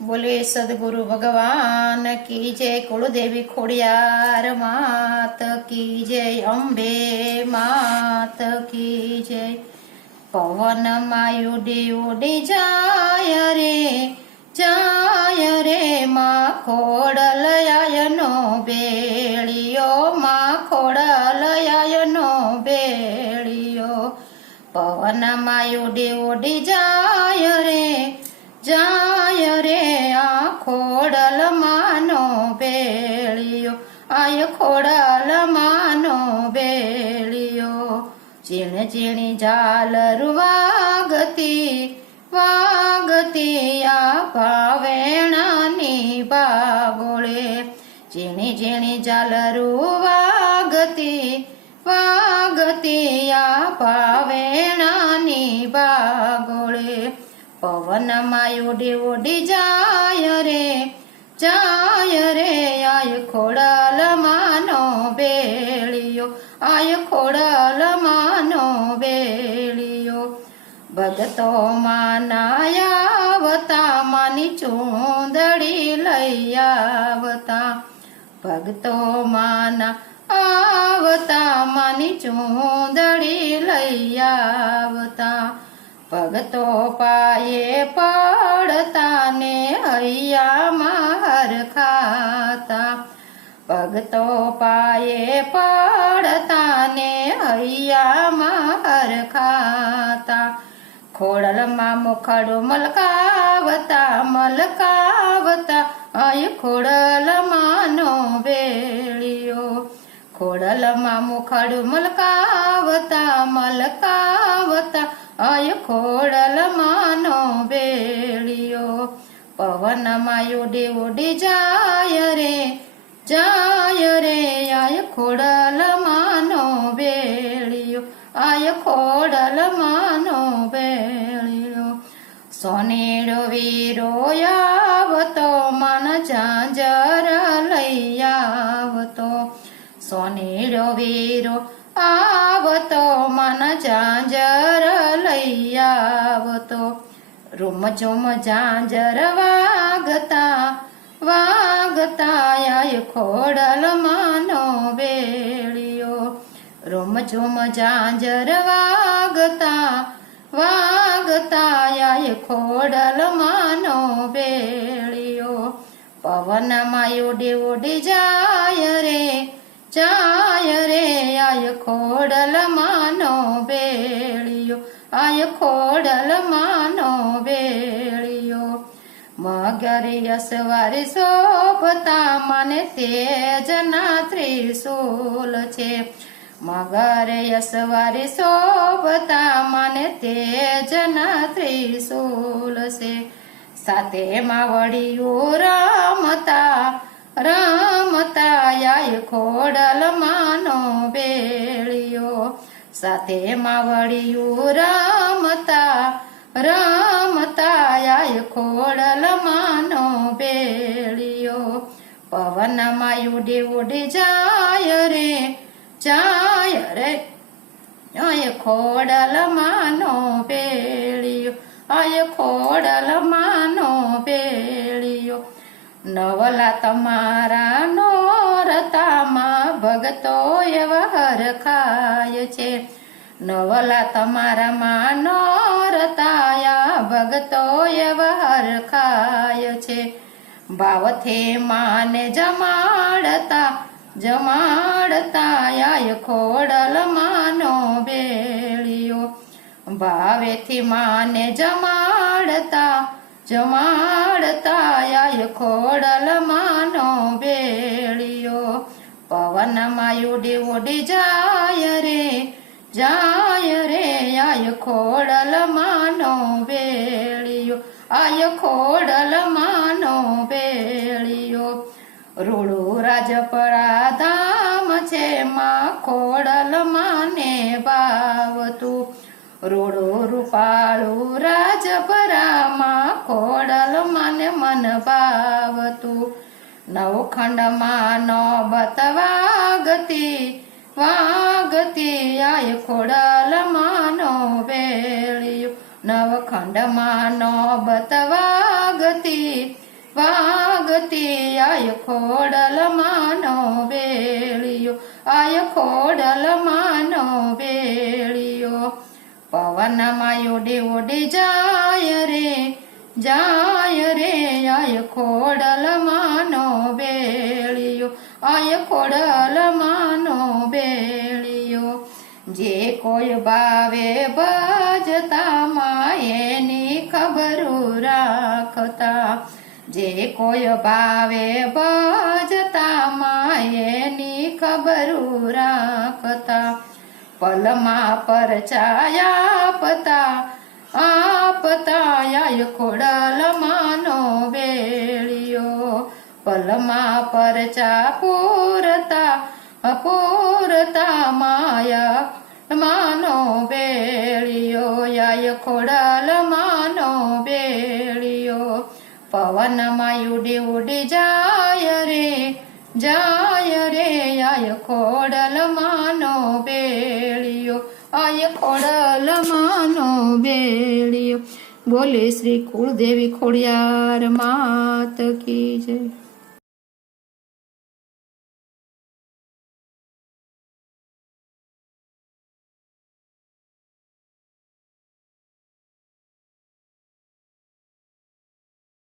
बोले सदगुरु भगवान की जय। कुलदेवी खोड़ियार मात की जय। अम्बे मात की जय। पवन मायु उड़ी जाय रे माँ खोड़लयायनो बेड़ियो। माँ खोड़लयायनो बेड़ियो। पवन मायु उड़ी जाय रे आ खोड़ल मानो बेड़ियो। आय खोड़ल मानो बेड़ियो। झीण झीणी झालरू वागती आ भावेणानी बागोळे। झीणी झीणी झालरू वागती आ भावेणानी बागोळे। पवन मायुडी उड़ी जाय रे आय खोड़ल मानो बेड़ियो। आय खोड़ल मानो बेड़ियो। भगतो मानायावता मानी चूंदड़ी लई आवता। भगतो माना आवता मानी चूंदड़ी लई आवता। भगतो पाये पड़ता ने हैया महर खाता। भगतो पाये पड़ता ने हैया महर खाता। खोड़ल माँ मुखड़ो मलकावता आय खोड़ल मानो बेड़ियो। खोड़ल माँ मुखड़ो मलकावता आय खोड़ल मानो बेड़ियो। पवन मायु उड़ी जाय रे आय खोड़ल मानो बेड़ियो। आय खोड़ल मानो बेड़ियो। सोनेरो वीरो आवतो मन झांझर लई आवतो। सोनेरो वीरो आवतो मन झांझर लई आवतो। रूम झूम झांझर वागता आय खोड़ल मानो बेड़ियो। रूम झूम झांझर वागता आय खोड़ल मानो बेड़ियो। पवन मायु उड़ी जाय रे आय खोड़ल मानो बेड़ियो। आय खोड़ल मानो बेड़ियो। मगर यसवारी शोभता मने तेजना त्रिशूल छे। मगर यसवारी शोभता मने तेजना त्रिशूल से। साते मावड़ियो रमता आय खोड़ल मानो बेड़ियो। साते मावड़ियो रमता आय खोड़ल मानो बेड़ियो। पवन मायु उड़ी जाय रे आय खोड़ल मानो बेड़ियो। आय खोड़ल मानो बेड़ियो। नवला तमारा नोरता माँ भगतो एवहर खाय छे। नवला तमारा माँ नोरताया भगतो एवहर खाय छे। भावथे माने जमाड़ता आय खोड़ल मानो बेड़ियो। भावेथी माने जमाड़ता आय खोड़ल मानो बेड़ियो। पवन मायु उड़ी जाय रे आय खोड़ल मानो बेड़ियो। आय खोड़ल मानो बेड़ियो। रूड़ू राजपरा धाम छे माँ खोड़ल माने बावतू। रूड़ू रूपाळू राजपरा माँ खोड़ल माने मन बावतू। नवखंड माँ नौबत वागती आय खोड़ल मानो बेड़ियो। नवखंड माँ नौबत वागती વાગતી આય ખોડલમાંનો વેળિયો આય ખોડલમાંનો વેળિયો પવનમાં ઉડે ઉડે જાય રે આય ખોડલમાંનો વેળિયો આય ખોડલમાંનો વેળિયો જે કોઈ ભાવે ભજતા માયેની ખબરું રાખતા જે કોઈ ભાવે ભજતા માયેની ખબરું રાખતા પલમાં પરચાયા આપતા આય ખોડલમાંનો વેળિયો પલમાં પરચા પૂરતા માયા માનો વેળિયો આય ખોડલમાંનો વેળિયો પવનમાં ઉડી ઉડી જાય રે આય ખોડલમાંનો વેળિયો આય ખોડલમાંનો વેળિયો બોલે શ્રી કુળદેવી ખોડિયાર માત કી જય।